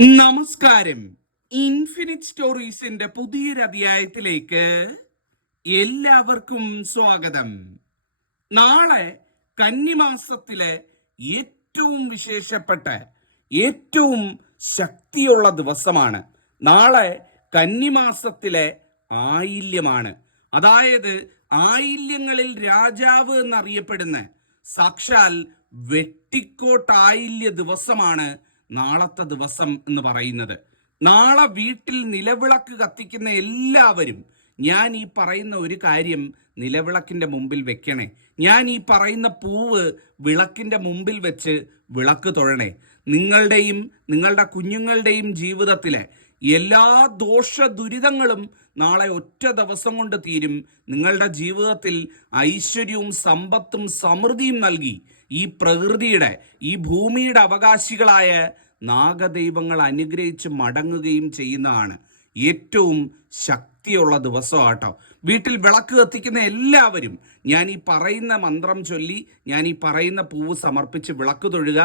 നമസ്കാരം. ഇൻഫിനിറ്റ് സ്റ്റോറീസിന്റെ പുതിയൊരു അധ്യായത്തിലേക്ക് എല്ലാവർക്കും സ്വാഗതം. നാളെ കന്നിമാസത്തിലെ ഏറ്റവും വിശേഷപ്പെട്ട ഏറ്റവും ശക്തിയുള്ള ദിവസമാണ്. നാളെ കന്നിമാസത്തിലെ ആയില്യമാണ്. അതായത് ആയില്യങ്ങളിൽ രാജാവ് എന്നറിയപ്പെടുന്ന സാക്ഷാൽ വെട്ടിക്കോട്ടായില്യ ദിവസമാണ് നാളത്തെ ദിവസം എന്ന് പറയുന്നത്. നാളെ വീട്ടിൽ നിലവിളക്ക് കത്തിക്കുന്ന എല്ലാവരും ഞാൻ ഈ പറയുന്ന ഒരു കാര്യം നിലവിളക്കിന്റെ മുമ്പിൽ വെക്കണേ. ഞാൻ ഈ പറയുന്ന പൂവ് വിളക്കിന്റെ മുമ്പിൽ വെച്ച് വിളക്ക് തൊഴണേ. നിങ്ങളുടെയും നിങ്ങളുടെ കുഞ്ഞുങ്ങളുടെയും ജീവിതത്തിലെ എല്ലാ ദോഷ ദുരിതങ്ങളും നാളെ ഒറ്റ ദിവസം കൊണ്ട് തീരും. നിങ്ങളുടെ ജീവിതത്തിൽ ഐശ്വര്യവും സമ്പത്തും സമൃദ്ധിയും നൽകി ഈ പ്രകൃതിയുടെ ഈ ഭൂമിയുടെ അവകാശികളായ നാഗദൈവങ്ങൾ അനുഗ്രഹിച്ച് മടങ്ങുകയും ചെയ്യുന്നതാണ് ഏറ്റവും ശക്തിയുള്ള ദിവസമാട്ടോ. വീട്ടിൽ വിളക്ക് കത്തിക്കുന്ന എല്ലാവരും ഞാൻ ഈ പറയുന്ന മന്ത്രം ചൊല്ലി ഞാൻ ഈ പറയുന്ന പൂവ് സമർപ്പിച്ച് വിളക്ക് തൊഴുക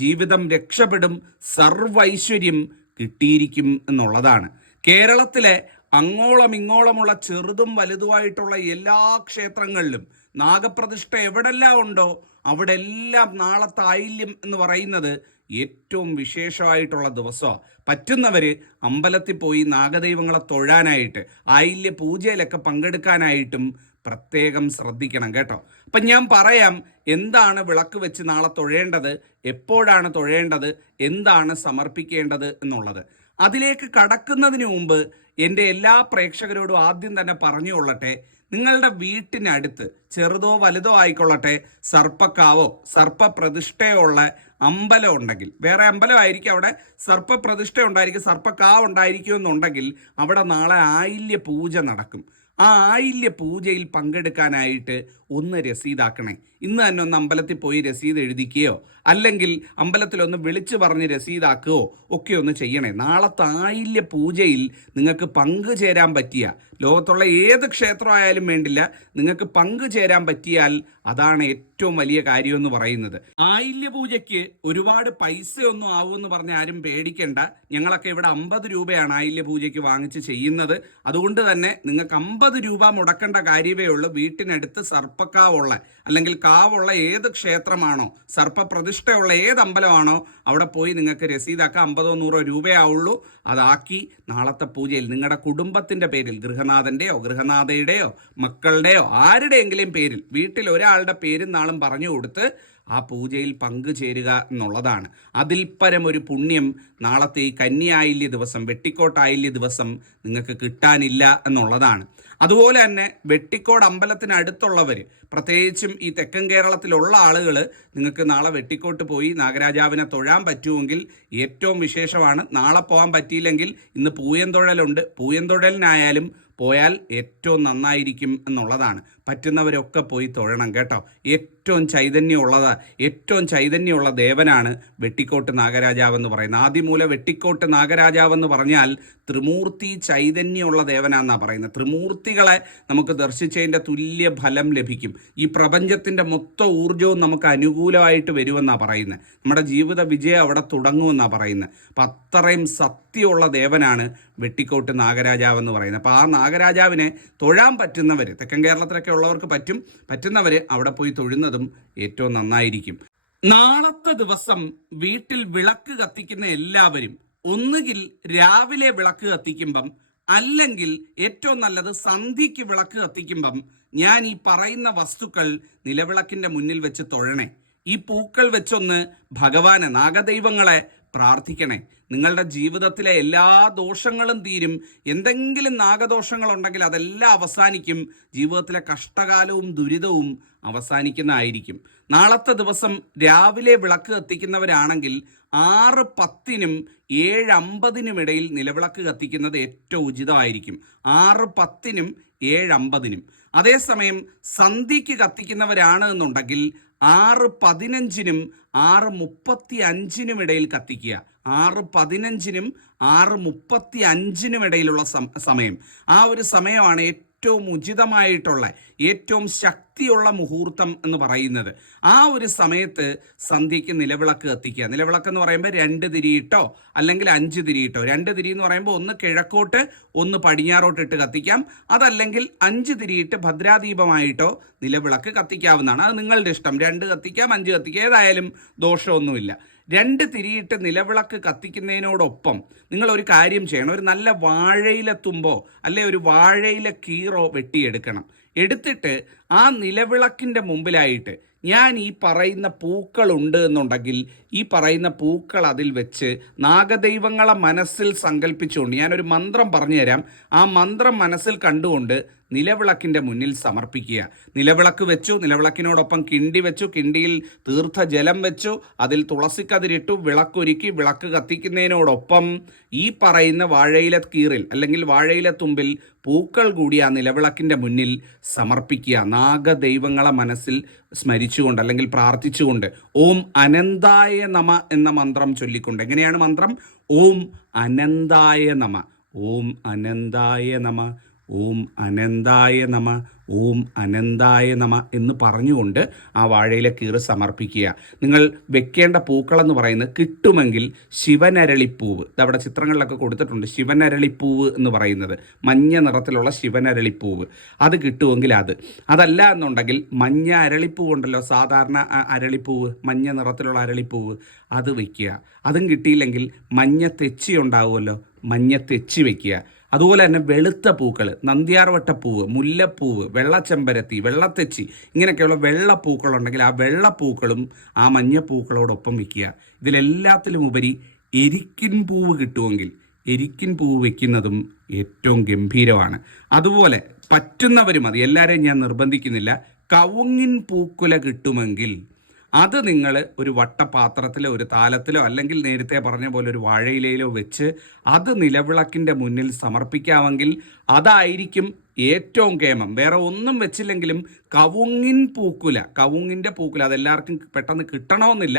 ജീവിതം രക്ഷപ്പെടും സർവൈശ്വര്യം കിട്ടിയിരിക്കും എന്നുള്ളതാണ്. കേരളത്തിലെ അങ്ങോളം ഇങ്ങോളമുള്ള ചെറുതും വലുതുമായിട്ടുള്ള എല്ലാ ക്ഷേത്രങ്ങളിലും നാഗപ്രതിഷ്ഠ എവിടെല്ലാം ഉണ്ടോ അവിടെ എല്ലാം നാളത്തെ ആയില്യം എന്ന് പറയുന്നത് ഏറ്റവും വിശേഷമായിട്ടുള്ള ദിവസമാണ്. പറ്റുന്നവർ അമ്പലത്തിൽ പോയി നാഗദൈവങ്ങളെ തൊഴാനായിട്ട് ആയില്യ പൂജയിലൊക്കെ പങ്കെടുക്കാനായിട്ടും പ്രത്യേകം ശ്രദ്ധിക്കണം കേട്ടോ. അപ്പം ഞാൻ പറയാം എന്താണ് വിളക്ക് വെച്ച് നാളെ തൊഴേണ്ടത് എപ്പോഴാണ് തൊഴേണ്ടത് എന്താണ് സമർപ്പിക്കേണ്ടത് എന്നുള്ളത്. അതിലേക്ക് കടക്കുന്നതിന് മുമ്പ് എന്റെ എല്ലാ പ്രേക്ഷകരോടും ആദ്യം തന്നെ പറഞ്ഞു പറഞ്ഞുകൊള്ളട്ടെ നിങ്ങളുടെ വീട്ടിനടുത്ത് ചെറുതോ വലുതോ ആയിക്കൊള്ളട്ടെ സർപ്പക്കാവോ സർപ്പ പ്രതിഷ്ഠയോ ഉള്ള അമ്പലം ഉണ്ടെങ്കിൽ വേറെ അമ്പലമായിരിക്കും അവിടെ സർപ്പപ്രതിഷ്ഠ ഉണ്ടായിരിക്കും സർപ്പക്കാവ് ഉണ്ടായിരിക്കും എന്നുണ്ടെങ്കിൽ അവിടെ നാളെ ആയില്യ പൂജ നടക്കും. ആ ആയില്യ പൂജയിൽ പങ്കെടുക്കാനായിട്ട് ഒന്ന് രസീതാക്കണേ. ഇന്ന് തന്നെ ഒന്ന് അമ്പലത്തിൽ പോയി രസീത് എഴുതിക്കുകയോ അല്ലെങ്കിൽ അമ്പലത്തിൽ ഒന്ന് വിളിച്ചു പറഞ്ഞ് രസീതാക്കുകയോ ഒക്കെ ഒന്ന് ചെയ്യണേ. നാളത്തെ ആയില്യ പൂജയിൽ നിങ്ങൾക്ക് പങ്കുചേരാൻ പറ്റിയ ലോകത്തുള്ള ഏത് ക്ഷേത്രമായാലും വേണ്ടില്ല നിങ്ങൾക്ക് പങ്കുചേരാൻ പറ്റിയാൽ അതാണ് ഏറ്റവും വലിയ കാര്യം എന്ന് പറയുന്നത്. ആയില്യ പൂജയ്ക്ക് ഒരുപാട് പൈസയൊന്നും എന്ന് പറഞ്ഞ് ആരും പേടിക്കേണ്ട. ഞങ്ങളൊക്കെ ഇവിടെ അമ്പത് രൂപയാണ് ആയില്യ പൂജയ്ക്ക് വാങ്ങിച്ച് ചെയ്യുന്നത്. അതുകൊണ്ട് തന്നെ നിങ്ങൾക്ക് അമ്പത് രൂപ മുടക്കേണ്ട കാര്യമേ ഉള്ളൂ. വീട്ടിനടുത്ത് സർപ്പക്കാവുള്ള അല്ലെങ്കിൽ കാവുള്ള ഏത് ക്ഷേത്രമാണോ സർപ്പപ്രതിഷ്ഠയുള്ള ഏത് അമ്പലമാണോ അവിടെ പോയി നിങ്ങൾക്ക് രസീതാക്കാം. അമ്പതോ നൂറോ രൂപയാവുള്ളൂ. അതാക്കി നാളത്തെ പൂജയിൽ. നിങ്ങളുടെ കുടുംബത്തിന്റെ പേരിൽ ഗൃഹനാഥന്റെയോ ഗൃഹനാഥയുടെയോ മക്കളുടെയോ ആരുടെയെങ്കിലും പേരിൽ വീട്ടിൽ ഒരാളുടെ പേരും നാളും പറഞ്ഞു കൊടുത്ത് ആ പൂജയിൽ പങ്കുചേരുക എന്നുള്ളതാണ്. അതിൽ പരം ഒരു പുണ്യം നാളത്തെ ഈ കന്യായില്യ ദിവസം വെട്ടിക്കോട്ടായില്യ ദിവസം നിങ്ങൾക്ക് കിട്ടാനില്ല എന്നുള്ളതാണ്. അതുപോലെ തന്നെ വെട്ടിക്കോട് അമ്പലത്തിനടുത്തുള്ളവർ പ്രത്യേകിച്ചും ഈ തെക്കൻ കേരളത്തിലുള്ള ആളുകൾ നിങ്ങൾക്ക് നാളെ വെട്ടിക്കോട്ട് പോയി നാഗരാജാവിനെ തൊഴാൻ പറ്റുമെങ്കിൽ ഏറ്റവും വിശേഷമാണ് നാളെ പോകാൻ പറ്റിയില്ലെങ്കിൽ ഇന്ന് പൂയന്തൊഴലുണ്ട് പൂയന്തൊഴലിനായാലും പോയാൽ ഏറ്റവും നന്നായിരിക്കും എന്നുള്ളതാണ്. പറ്റുന്നവരൊക്കെ പോയി തൊഴണം കേട്ടോ. ഏറ്റവും ചൈതന്യമുള്ളത് ഏറ്റവും ചൈതന്യമുള്ള ദേവനാണ് വെട്ടിക്കോട്ട് നാഗരാജാവെന്ന് പറയുന്നത്. ആദ്യമൂല വെട്ടിക്കോട്ട് നാഗരാജാവെന്ന് പറഞ്ഞാൽ ത്രിമൂർത്തി ചൈതന്യമുള്ള ദേവനാന്നാണ് പറയുന്നത്. ത്രിമൂർത്തികളെ നമുക്ക് ദർശിച്ചതിന്റെ തുല്യ ഫലം ലഭിക്കും. ഈ പ്രപഞ്ചത്തിന്റെ മൊത്ത ഊർജവും നമുക്ക് അനുകൂലമായിട്ട് വരുമെന്നാണ് പറയുന്നത്. നമ്മുടെ ജീവിത വിജയം അവിടെ തുടങ്ങുമെന്നാണ് പറയുന്നത്. അപ്പം അത്രയും സത്യമുള്ള ദേവനാണ് വെട്ടിക്കോട്ട് നാഗരാജാവെന്ന് പറയുന്നത്. അപ്പോൾ ആ നാഗരാജാവിനെ തൊഴാൻ പറ്റുന്നവർ തെക്കൻ കേരളത്തിലൊക്കെ ഉള്ളവർക്ക് പറ്റും. പറ്റുന്നവർ അവിടെ പോയി തൊഴുന്നതും ഏറ്റവും നന്നായിരിക്കും. നാളത്തെ ദിവസം വീട്ടിൽ വിളക്ക് കത്തിക്കുന്ന എല്ലാവരും ഒന്നുകിൽ രാവിലെ വിളക്ക് കത്തിക്കുമ്പം അല്ലെങ്കിൽ ഏറ്റവും നല്ലത് സന്ധ്യയ്ക്ക് വിളക്ക് കത്തിക്കുമ്പം ഞാൻ ഈ പറയുന്ന വസ്തുക്കൾ നിലവിളക്കിന്റെ മുന്നിൽ വെച്ച് തൊഴണേ. ഈ പൂക്കൾ വെച്ചൊന്ന് ഭഗവാനെ നാഗദൈവങ്ങളെ പ്രാർത്ഥിക്കണേ. നിങ്ങളുടെ ജീവിതത്തിലെ എല്ലാ ദോഷങ്ങളും തീരും. എന്തെങ്കിലും നാഗദോഷങ്ങൾ ഉണ്ടെങ്കിൽ അതെല്ലാം അവസാനിക്കും. ജീവിതത്തിലെ കഷ്ടകാലവും ദുരിതവും അവസാനിക്കുന്നതായിരിക്കും. നാളത്തെ ദിവസം രാവിലെ വിളക്ക് കത്തിക്കുന്നവരാണെങ്കിൽ ആറ് പത്തിനും ഏഴ് അമ്പതിനും ഇടയിൽ നിലവിളക്ക് കത്തിക്കുന്നത് ഏറ്റവും ഉചിതമായിരിക്കും. ആറ് പത്തിനും ഏഴ് അമ്പതിനും. അതേസമയം സന്ധ്യയ്ക്ക് കത്തിക്കുന്നവരാണ് എന്നുണ്ടെങ്കിൽ ആറ് പതിനഞ്ചിനും ആറ് മുപ്പത്തി അഞ്ചിനും ഇടയിൽ കത്തിക്കുക. ആറ് പതിനഞ്ചിനും ആറ് മുപ്പത്തി അഞ്ചിനും ഇടയിലുള്ള സമയം. ആ ഒരു സമയമാണ് ഏറ്റവും ഉചിതമായിട്ടുള്ള ഏറ്റവും ശക്തിയുള്ള മുഹൂർത്തം എന്ന് പറയുന്നത്. ആ ഒരു സമയത്ത് സന്ധ്യയ്ക്ക് നിലവിളക്ക് കത്തിക്കുക. നിലവിളക്ക് എന്ന് പറയുമ്പോൾ രണ്ട് തിരിയിട്ടോ അല്ലെങ്കിൽ അഞ്ച് തിരിയിട്ടോ രണ്ട് തിരി എന്ന് പറയുമ്പോൾ ഒന്ന് കിഴക്കോട്ട് ഒന്ന് പടിഞ്ഞാറോട്ട് ഇട്ട് കത്തിക്കാം. അതല്ലെങ്കിൽ അഞ്ച് തിരിയിട്ട് ഭദ്രാദീപമായിട്ടോ നിലവിളക്ക് കത്തിക്കാവുന്നതാണ്. അത് നിങ്ങളുടെ ഇഷ്ടം. രണ്ട് കത്തിക്കാം അഞ്ച് കത്തിക്കാം. ഏതായാലും ദോഷമൊന്നുമില്ല. രണ്ട് തിരിയിട്ട് നിലവിളക്ക് കത്തിക്കുന്നതിനോടൊപ്പം നിങ്ങൾ ഒരു കാര്യം ചെയ്യണം. ഒരു നല്ല വാഴയില തുമ്പോ അല്ലെ ഒരു വാഴയില കീറോ വെട്ടിയെടുക്കണം. എടുത്തിട്ട് ആ നിലവിളക്കിന്റെ മുമ്പിലായിട്ട് ഞാൻ ഈ പറയുന്ന പൂക്കളുണ്ട് എന്നുണ്ടെങ്കിൽ ഈ പറയുന്ന പൂക്കൾ അതിൽ വെച്ച് നാഗദൈവങ്ങളെ മനസ്സിൽ സങ്കല്പിച്ചുകൊണ്ട് ഞാനൊരു മന്ത്രം പറഞ്ഞുതരാം. ആ മന്ത്രം മനസ്സിൽ കണ്ടുകൊണ്ട് നിലവിളക്കിന്റെ മുന്നിൽ സമർപ്പിക്കുക. നിലവിളക്ക് വെച്ചു നിലവിളക്കിനോടൊപ്പം കിണ്ടി വെച്ചു കിണ്ടിയിൽ തീർത്ഥ ജലം വെച്ചു അതിൽ തുളസിക്കതിരിട്ടു വിളക്കൊരുക്കി വിളക്ക് കത്തിക്കുന്നതിനോടൊപ്പം ഈ പറയുന്ന വാഴയില കീറിൽ അല്ലെങ്കിൽ വാഴയില തുമ്പിൽ പൂക്കൾ കൂടി ആ നിലവിളക്കിന്റെ മുന്നിൽ സമർപ്പിക്കുക. നാഗദൈവങ്ങളെ മനസ്സിൽ സ്മരിച്ചുകൊണ്ട് അല്ലെങ്കിൽ പ്രാർത്ഥിച്ചുകൊണ്ട് ഓം അനന്തായ നമ എന്ന മന്ത്രം ചൊല്ലിക്കൊണ്ട്. എങ്ങനെയാണ് മന്ത്രം? ഓം അനന്തായ നമ. ഓം അനന്തായ നമ. ഓം അനന്തായ നമ ഓം അനന്തായ നമ എന്ന് പറഞ്ഞുകൊണ്ട് ആ വാഴയിലെ കീറ് സമർപ്പിക്കുക. നിങ്ങൾ വെക്കേണ്ട പൂക്കളെന്ന് പറയുന്നത് കിട്ടുമെങ്കിൽ ശിവനരളിപ്പൂവ്. ഇതവിടെ ചിത്രങ്ങളിലൊക്കെ കൊടുത്തിട്ടുണ്ട് ശിവനരളിപ്പൂവ് എന്ന് പറയുന്നത്. മഞ്ഞ നിറത്തിലുള്ള ശിവനരളിപ്പൂവ്. അത് കിട്ടുമെങ്കിൽ അത്. അതല്ല എന്നുണ്ടെങ്കിൽ മഞ്ഞ അരളിപ്പൂവ് ഉണ്ടല്ലോ സാധാരണ അരളിപ്പൂവ് മഞ്ഞ നിറത്തിലുള്ള അരളിപ്പൂവ്. അത് വയ്ക്കുക അതും കിട്ടിയില്ലെങ്കിൽ മഞ്ഞ തെച്ചി ഉണ്ടാവുമല്ലോ മഞ്ഞ തെച്ചി വയ്ക്കുക അതുപോലെ തന്നെ വെളുത്ത പൂക്കൾ നന്ദ്യാർവട്ടപ്പൂവ് മുല്ലപ്പൂവ് വെള്ളച്ചെമ്പരത്തി വെള്ളത്തെച്ചി ഇങ്ങനെയൊക്കെയുള്ള വെള്ളപ്പൂക്കളുണ്ടെങ്കിൽ ആ വെള്ളപ്പൂക്കളും ആ മഞ്ഞപ്പൂക്കളോടൊപ്പം വയ്ക്കുക ഇതിലെല്ലാത്തിലും ഉപരി എരിക്കിൻ പൂവ് കിട്ടുമെങ്കിൽ എരിക്കിൻ പൂവ് വയ്ക്കുന്നതും ഏറ്റവും ഗംഭീരമാണ്. അതുപോലെ പറ്റുന്നവരും അത് എല്ലാവരെയും ഞാൻ നിർബന്ധിക്കുന്നില്ല കവുങ്ങിൻ പൂക്കുല കിട്ടുമെങ്കിൽ അത് നിങ്ങൾ ഒരു വട്ടപാത്രത്തിലോ ഒരു താലത്തിലോ അല്ലെങ്കിൽ നേരത്തെ പറഞ്ഞ പോലെ ഒരു വാഴയിലയിലോ വെച്ച് അത് നിലവിളക്കിന്റെ മുന്നിൽ സമർപ്പിക്കാമെങ്കിൽ അതായിരിക്കും ഏറ്റവും കേമം വേറെ ഒന്നും വെച്ചില്ലെങ്കിലും കവുങ്ങിൻ പൂക്കുല കവുങ്ങിന്റെ പൂക്കുല അതെല്ലാവർക്കും പെട്ടെന്ന് കിട്ടണമെന്നില്ല.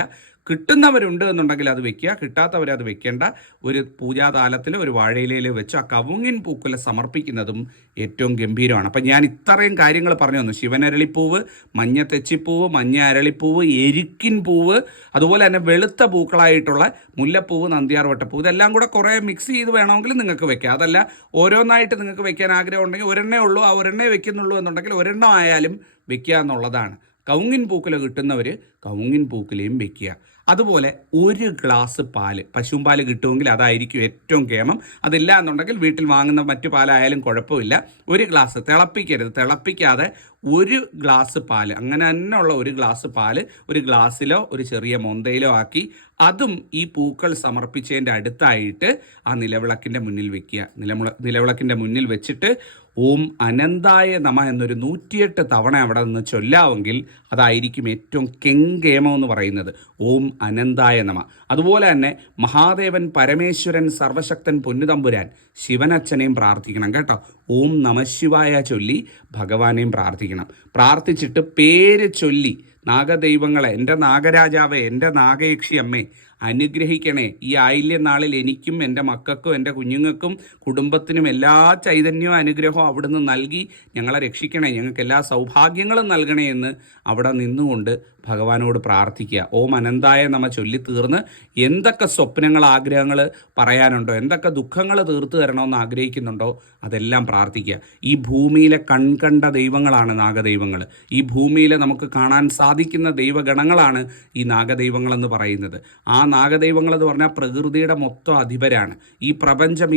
കിട്ടുന്നവരുണ്ട് എന്നുണ്ടെങ്കിൽ അത് വെക്കുക. കിട്ടാത്തവർ അത് വെക്കേണ്ട. ഒരു പൂജാതാലത്തിൽ ഒരു വാഴയിലയിൽ വെച്ച് ആ കവുങ്ങിൻ പൂക്കുല സമർപ്പിക്കുന്നതും ഏറ്റവും ഗംഭീരമാണ്. അപ്പം ഞാൻ ഇത്രയും കാര്യങ്ങൾ പറഞ്ഞു തന്നു. ശിവനരളിപ്പൂവ് മഞ്ഞ തെച്ചിപ്പൂവ് മഞ്ഞ അരളിപ്പൂവ് എരിക്കിൻ പൂവ് അതുപോലെ തന്നെ വെളുത്ത പൂക്കളായിട്ടുള്ള മുല്ലപ്പൂവ് നന്ദിയാർ വട്ടപ്പൂ ഇതെല്ലാം കൂടെ കുറേ മിക്സ് ചെയ്ത് വേണമെങ്കിൽ നിങ്ങൾക്ക് വെക്കാം. അതല്ല ഓരോന്നായിട്ട് നിങ്ങൾക്ക് വെക്കാൻ ആഗ്രഹം ഉണ്ടെങ്കിൽ ഒരെണ്ണേ ഉള്ളൂ. ആ ഒരെണ്ണേ വെക്കുന്നുള്ളൂ എന്നുണ്ടെങ്കിൽ ഒരെണ്ണം ആയാലും വെക്കുക എന്നുള്ളതാണ്. കൗങ്ങിൻ പൂക്കുല കിട്ടുന്നവർ കൗങ്ങിൻ പൂക്കുലയും വെക്കുക. അതുപോലെ ഒരു ഗ്ലാസ് പാൽ പാൽ കിട്ടുമെങ്കിൽ അതായിരിക്കും ഏറ്റവും കേമം അതില്ല എന്നുണ്ടെങ്കിൽ വീട്ടിൽ വാങ്ങുന്ന മറ്റു പാലായാലും കുഴപ്പമില്ല. ഒരു ഗ്ലാസ് തിളപ്പിക്കരുത്. തിളപ്പിക്കാതെ ഒരു ഗ്ലാസ് പാൽ അങ്ങനെ തന്നെ ഉള്ള ഒരു ഗ്ലാസ് പാൽ ഒരു ഗ്ലാസ്സിലോ ഒരു ചെറിയ മൊന്തയിലോ ആക്കി അതും ഈ പൂക്കൾ സമർപ്പിച്ചതിന്റെ അടുത്തായിട്ട് ആ നിലവിളക്കിന്റെ മുന്നിൽ വെക്കുക. നിലമുള നിലവിളക്കിന്റെ മുന്നിൽ വെച്ചിട്ട് ഓം അനന്തായ നമ എന്നൊരു നൂറ്റിയെട്ട് തവണ അവിടെ നിന്ന് ചൊല്ലാമെങ്കിൽ അതായിരിക്കും ഏറ്റവും കെങ്കേമം എന്ന് പറയുന്നത്. ഓം അനന്തായ നമ. അതുപോലെ തന്നെ മഹാദേവൻ പരമേശ്വരൻ സർവശക്തൻ പൊന്നുതമ്പുരാൻ ശിവനച്ഛനെയും പ്രാർത്ഥിക്കണം കേട്ടോ. ഓം നമശിവായ ചൊല്ലി ഭഗവാനെയും പ്രാർത്ഥിക്കണം. പ്രാർത്ഥിച്ചിട്ട് പേര് ചൊല്ലി. നാഗദൈവങ്ങളെ എന്റെ നാഗരാജാവേ എന്റെ നാഗയക്ഷി അമ്മേ അനുഗ്രഹിക്കണേ. ഈ ആയില്യ നാളിൽ എനിക്കും എന്റെ മക്കൾക്കും എന്റെ കുഞ്ഞുങ്ങൾക്കും കുടുംബത്തിനും എല്ലാ ചൈതന്യവും അനുഗ്രഹവും അവിടുന്ന് നൽകി ഞങ്ങളെ രക്ഷിക്കണേ. ഞങ്ങൾക്ക് എല്ലാ സൗഭാഗ്യങ്ങളും നൽകണേ എന്ന് അവിടെ നിന്നുകൊണ്ട് ഭഗവാനോട് പ്രാർത്ഥിക്കുക. ഓം അനന്തായ നമ്മ ചൊല്ലി തീർന്ന് എന്തൊക്കെ സ്വപ്നങ്ങൾ ആഗ്രഹങ്ങൾ പറയാനുണ്ടോ? എന്തൊക്കെ ദുഃഖങ്ങൾ തീർത്തു തരണമെന്ന് ആഗ്രഹിക്കുന്നുണ്ടോ? അതെല്ലാം പ്രാർത്ഥിക്കുക. ഈ ഭൂമിയിലെ കൺകണ്ട ദൈവങ്ങളാണ് നാഗദൈവങ്ങൾ. ഈ ഭൂമിയിലെ നമുക്ക് കാണാൻ സാധിക്കുന്ന ദൈവഗണങ്ങളാണ് ഈ നാഗദൈവങ്ങളെന്ന് പറയുന്നത്. ആ നാഗദൈവങ്ങൾ എന്ന് പറഞ്ഞാൽ പ്രകൃതിയുടെ മൊത്തം അധിപരാണ്. ഈ പ്രപഞ്ചം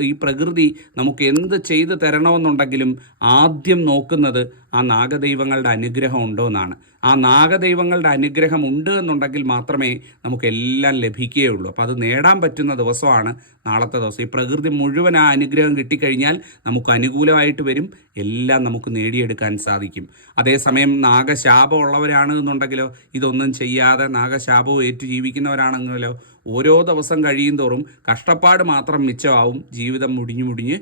ഈ പ്രകൃതി നമുക്ക് എന്ത് ചെയ്തു തരണമെന്നുണ്ടെങ്കിലും ആദ്യം നോക്കുന്നത് ആ നാഗദൈവങ്ങളുടെ അനുഗ്രഹം ഉണ്ടോ എന്നാണ്. ആ നാഗദൈവങ്ങളുടെ അനുഗ്രഹം ഉണ്ട് എന്നുണ്ടെങ്കിൽ മാത്രമേ നമുക്കെല്ലാം ലഭിക്കുകയുള്ളൂ. അപ്പോൾ അത് നേടാൻ പറ്റുന്ന ദിവസമാണ് നാളത്തെ ദിവസം. ഈ പ്രകൃതി മുഴുവൻ ആ അനുഗ്രഹം കിട്ടിക്കഴിഞ്ഞാൽ നമുക്ക് അനുകൂലമായിട്ട് വരും. എല്ലാം നമുക്ക് നേടിയെടുക്കാൻ സാധിക്കും. അതേസമയം നാഗശാപം ഉള്ളവരാണ് എന്നുണ്ടെങ്കിലോ ഇതൊന്നും ചെയ്യാതെ നാഗശാപവും ഏറ്റു ജീവിക്കുന്നവരാണെങ്കിലോ ഓരോ ദിവസം കഴിയും തോറും കഷ്ടപ്പാട് മാത്രം മിച്ചമാവും. ജീവിതം മുടിഞ്ഞു മുടിഞ്ഞ്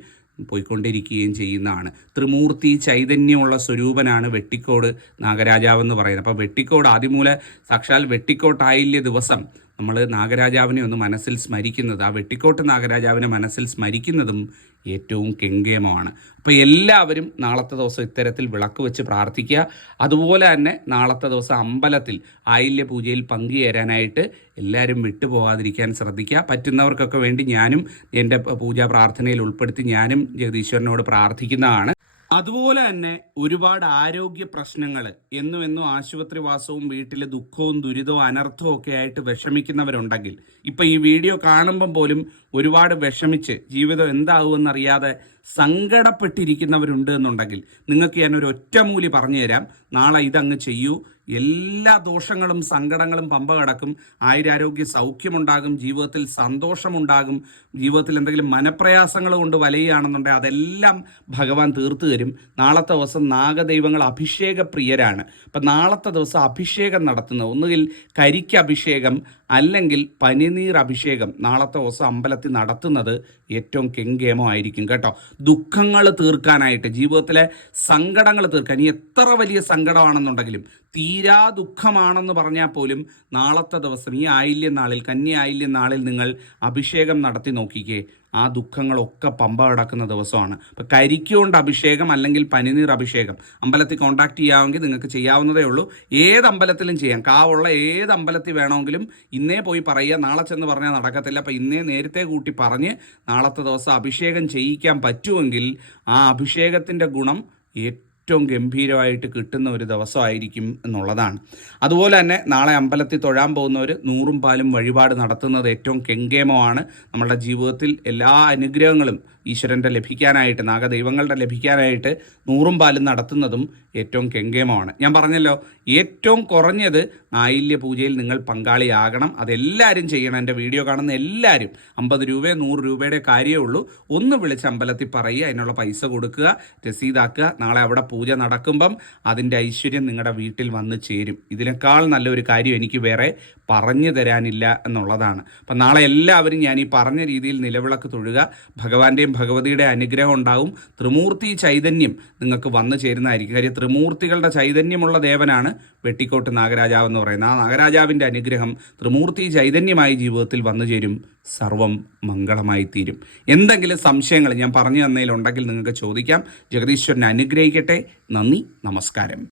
പോയിക്കൊണ്ടിരിക്കുകയും ചെയ്യുന്നതാണ്. ത്രിമൂർത്തി ചൈതന്യമുള്ള സ്വരൂപനാണ് വെട്ടിക്കോട് നാഗരാജാവെന്ന് പറയുന്നത്. അപ്പോൾ വെട്ടിക്കോട് ആദിമൂല സാക്ഷാൽ വെട്ടിക്കോട്ടായില്യ ദിവസം നമ്മൾ നാഗരാജാവിനെ ഒന്ന് മനസ്സിൽ സ്മരിക്കുന്നത്. ആ വെട്ടിക്കോട്ട് നാഗരാജാവിനെ മനസ്സിൽ സ്മരിക്കുന്നതും ഏറ്റവും കെങ്കേമമാണ്. അപ്പോൾ എല്ലാവരും നാളത്തെ ദിവസം ഇത്തരത്തിൽ വിളക്ക് വെച്ച് പ്രാർത്ഥിക്കുക. അതുപോലെ തന്നെ നാളത്തെ ദിവസം അമ്പലത്തിൽ ആയില്യ പൂജയിൽ പങ്കുചേരാനായിട്ട് എല്ലാവരും വിട്ടുപോകാതിരിക്കാൻ ശ്രദ്ധിക്കുക. പറ്റുന്നവർക്കൊക്കെ വേണ്ടി ഞാനും എന്റെ പൂജാ പ്രാർത്ഥനയിൽ ഉൾപ്പെടുത്തി ഞാനും ജഗദീശ്വരനോട് പ്രാർത്ഥിക്കുന്നതാണ്. അതുപോലെ തന്നെ ഒരുപാട് ആരോഗ്യ പ്രശ്നങ്ങൾ എന്നും എന്നും ആശുപത്രിവാസവും വീട്ടിലെ ദുഃഖവും ദുരിതവും അനർത്ഥവും ഒക്കെ ആയിട്ട് വിഷമിക്കുന്നവരുണ്ടെങ്കിൽ ഇപ്പൊ ഈ വീഡിയോ കാണുമ്പം പോലും ഒരുപാട് വിഷമിച്ച് ജീവിതം എന്താകുമെന്നറിയാതെ സങ്കടപ്പെട്ടിരിക്കുന്നവരുണ്ട് എന്നുണ്ടെങ്കിൽ നിങ്ങൾക്ക് ഞാൻ ഒരു ഒറ്റമൂലി പറഞ്ഞു തരാം നാളെ ഇതങ്ങ് ചെയ്യൂ. എല്ലാ ദോഷങ്ങളും സങ്കടങ്ങളും പമ്പ കടക്കും. ആയുരാരോഗ്യ സൗഖ്യമുണ്ടാകും. ജീവിതത്തിൽ സന്തോഷമുണ്ടാകും. ജീവിതത്തിൽ എന്തെങ്കിലും മനപ്രയാസങ്ങൾ കൊണ്ട് വലയുകയാണെന്നുണ്ടെങ്കിൽ അതെല്ലാം ഭഗവാൻ തീർത്തു തരും. നാളത്തെ ദിവസം നാഗദൈവങ്ങൾ അഭിഷേക പ്രിയരാണ് അപ്പം നാളത്തെ ദിവസം അഭിഷേകം നടത്തുന്നത് ഒന്നുകിൽ കരിക്ക് അഭിഷേകം അല്ലെങ്കിൽ പനിനീർ അഭിഷേകം നാളത്തെ ദിവസം അമ്പലത്തിൽ നടത്തുന്നത് ഏറ്റവും കെങ്കേമമായിരിക്കും കേട്ടോ. ദുഃഖങ്ങൾ തീർക്കാനായിട്ട് ജീവിതത്തിലെ സങ്കടങ്ങൾ തീർക്കാൻ എത്ര വലിയ സങ്കടമാണെന്നുണ്ടെങ്കിലും തീരാ ദുഃഖമാണെന്ന് പറഞ്ഞാൽ പോലും നാളത്തെ ദിവസം ഈ ആയില്യം നാളിൽ കന്യ ആയില്യം നാളിൽ നിങ്ങൾ അഭിഷേകം നടത്തി നോക്കിക്കേ. ആ ദുഃഖങ്ങളൊക്കെ പമ്പ കിടക്കുന്ന ദിവസമാണ്. അപ്പം കരിക്കുകൊണ്ട് അഭിഷേകം അല്ലെങ്കിൽ പനിനീർ അഭിഷേകം. അമ്പലത്തിൽ കോണ്ടാക്ട് ചെയ്യാമെങ്കിൽ നിങ്ങൾക്ക് ചെയ്യാവുന്നതേ ഉള്ളൂ. ഏത് അമ്പലത്തിലും ചെയ്യാം. കാവുള്ള ഏത് അമ്പലത്തിൽ വേണമെങ്കിലും ഇന്നേ പോയി പറയുക. നാളെ ചെന്ന് പറഞ്ഞാൽ നടക്കത്തില്ല. അപ്പം ഇന്നേ നേരത്തെ കൂട്ടി പറഞ്ഞ് നാളത്തെ ദിവസം അഭിഷേകം ചെയ്യിക്കാൻ പറ്റുമെങ്കിൽ ആ അഭിഷേകത്തിന്റെ ഗുണം ഏറ്റവും ഗംഭീരമായിട്ട് കിട്ടുന്ന ഒരു ദിവസമായിരിക്കും എന്നുള്ളതാണ്. അതുപോലെ തന്നെ നാളെ അമ്പലത്തിൽ തൊഴാൻ പോകുന്നവർ നൂറും പാലും വഴിപാട് നടത്തുന്നത് ഏറ്റവും കെങ്കേമമാണ്. നമ്മളുടെ ജീവിതത്തിൽ എല്ലാ അനുഗ്രഹങ്ങളും ഈശ്വരന്റെ ലഭിക്കാനായിട്ട് നാഗദൈവങ്ങളുടെ ലഭിക്കാനായിട്ട് നൂറും പാലും നടത്തുന്നതും ഏറ്റവും കെങ്കേമമാണ്. ഞാൻ പറഞ്ഞല്ലോ ഏറ്റവും കുറഞ്ഞത് നായില്യ പൂജയിൽ നിങ്ങൾ പങ്കാളിയാകണം. അതെല്ലാവരും ചെയ്യണം. എന്റെ വീഡിയോ കാണുന്ന എല്ലാവരും അമ്പത് രൂപയോ നൂറ് രൂപയുടെ കാര്യമേ ഉള്ളൂ. ഒന്ന് വിളിച്ച് അമ്പലത്തിൽ പറയുക അതിനുള്ള പൈസ കൊടുക്കുക രസീതാക്കുക. നാളെ അവിടെ പൂജ നടക്കുമ്പം അതിന്റെ ഐശ്വര്യം നിങ്ങളുടെ വീട്ടിൽ വന്ന് ചേരും. ഇതിനേക്കാൾ നല്ലൊരു കാര്യം എനിക്ക് വേറെ പറഞ്ഞു തരാനില്ല എന്നുള്ളതാണ്. അപ്പം നാളെ എല്ലാവരും ഞാൻ ഈ പറഞ്ഞ രീതിയിൽ നിലവിളക്ക് തൊഴുക. ഭഗവാന്റെയും ഭഗവതിയുടെ അനുഗ്രഹം ഉണ്ടാവും. ത്രിമൂർത്തി ചൈതന്യം നിങ്ങൾക്ക് വന്നു ചേരുന്നതായിരിക്കും. കാര്യം ത്രിമൂർത്തികളുടെ ചൈതന്യമുള്ള ദേവനാണ് വെട്ടിക്കോട്ട് നാഗരാജാവ് എന്ന് പറയുന്നത്. ആ നാഗരാജാവിന്റെ അനുഗ്രഹം ത്രിമൂർത്തി ചൈതന്യമായി ജീവിതത്തിൽ വന്നു ചേരും. സർവം മംഗളമായി തീരും. എന്തെങ്കിലും സംശയങ്ങൾ ഞാൻ പറഞ്ഞു തന്നതിലുണ്ടെങ്കിൽ നിങ്ങൾക്ക് ചോദിക്കാം. ജഗദീശ്വരനെ അനുഗ്രഹിക്കട്ടെ. നന്ദി. നമസ്കാരം.